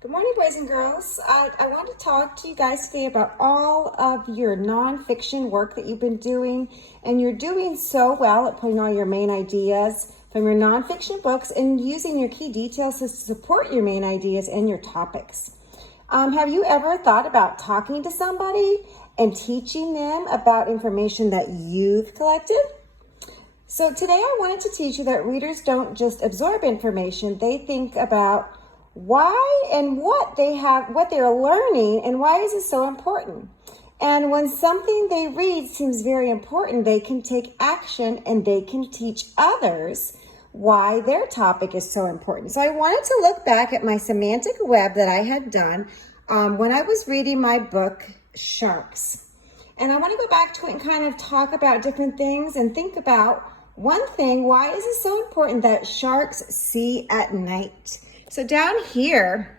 Good morning, boys and girls. I want to talk to you guys today about all of your nonfiction work that you've been doing, and you're doing so well at putting all your main ideas from your nonfiction books and using your key details to support your main ideas and your topics. Have you ever thought about talking to somebody and teaching them about information that you've collected? So today I wanted to teach you that readers don't just absorb information, they think about why and what they're learning, and why is it so important. And when something they read seems very important, they can take action and they can teach others why their topic is so important. So I wanted to look back at my semantic web that I had done when I was reading my book, Sharks. And I want to go back to it and kind of talk about different things and think about one thing: why is it so important that sharks see at night? So down here,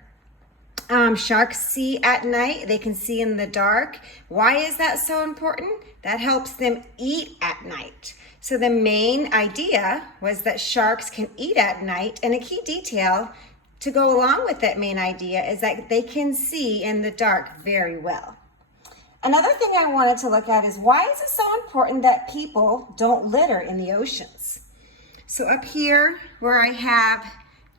sharks see at night. They can see in the dark. Why is that so important? That helps them eat at night. So the main idea was that sharks can eat at night, and a key detail to go along with that main idea is that they can see in the dark very well. Another thing I wanted to look at is, why is it so important that people don't litter in the oceans? So up here where I have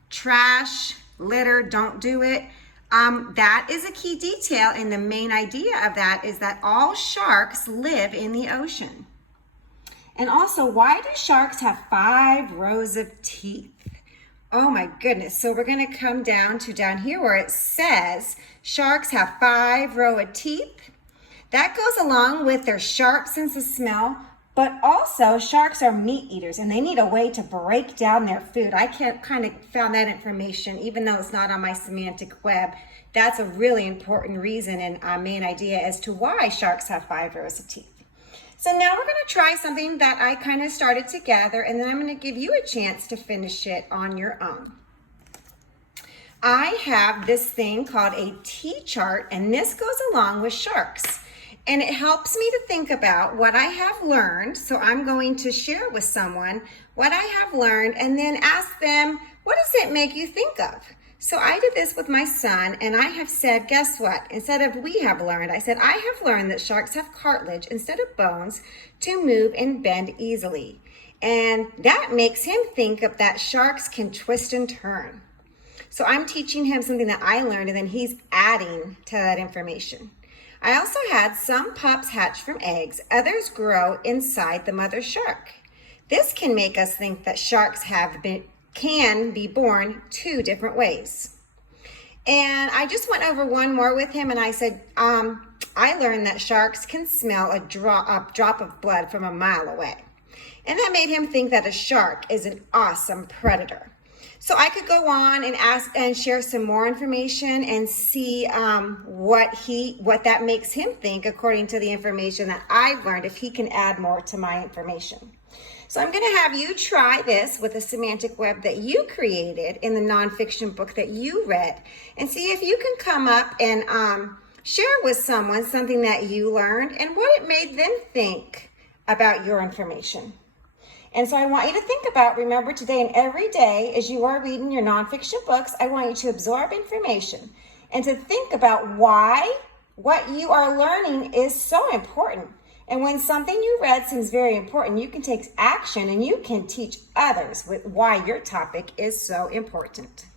trash, litter, don't do it. That is a key detail, and the main idea of that is that all sharks live in the ocean. And also, why do sharks have 5 rows of teeth? Oh my goodness. So we're going to come down here where it says sharks have 5 rows of teeth. That goes along with their sharp sense of smell. But also, sharks are meat eaters, and they need a way to break down their food. I kind of found that information, even though it's not on my semantic web. That's a really important reason and main idea as to why sharks have 5 rows of teeth. So now we're going to try something that I kind of started to gather, and then I'm going to give you a chance to finish it on your own. I have this thing called a T-chart, and this goes along with sharks. And it helps me to think about what I have learned. So I'm going to share with someone what I have learned and then ask them, what does it make you think of? So I did this with my son, and I have said, guess what? Instead of we have learned, I said, I have learned that sharks have cartilage instead of bones to move and bend easily. And that makes him think of that sharks can twist and turn. So I'm teaching him something that I learned, and then he's adding to that information. I also had some pups hatch from eggs. Others grow inside the mother shark. This can make us think that sharks can be born 2 different ways. And I just went over one more with him, and I said, I learned that sharks can smell a drop of blood from a mile away. And that made him think that a shark is an awesome predator. So I could go on and ask and share some more information and see what that makes him think according to the information that I've learned, if he can add more to my information. So I'm going to have you try this with a semantic web that you created in the nonfiction book that you read, and see if you can come up and share with someone something that you learned and what it made them think about your information. And so I want you to think about, remember today and every day as you are reading your nonfiction books, I want you to absorb information and to think about why what you are learning is so important. And when something you read seems very important, you can take action and you can teach others with why your topic is so important.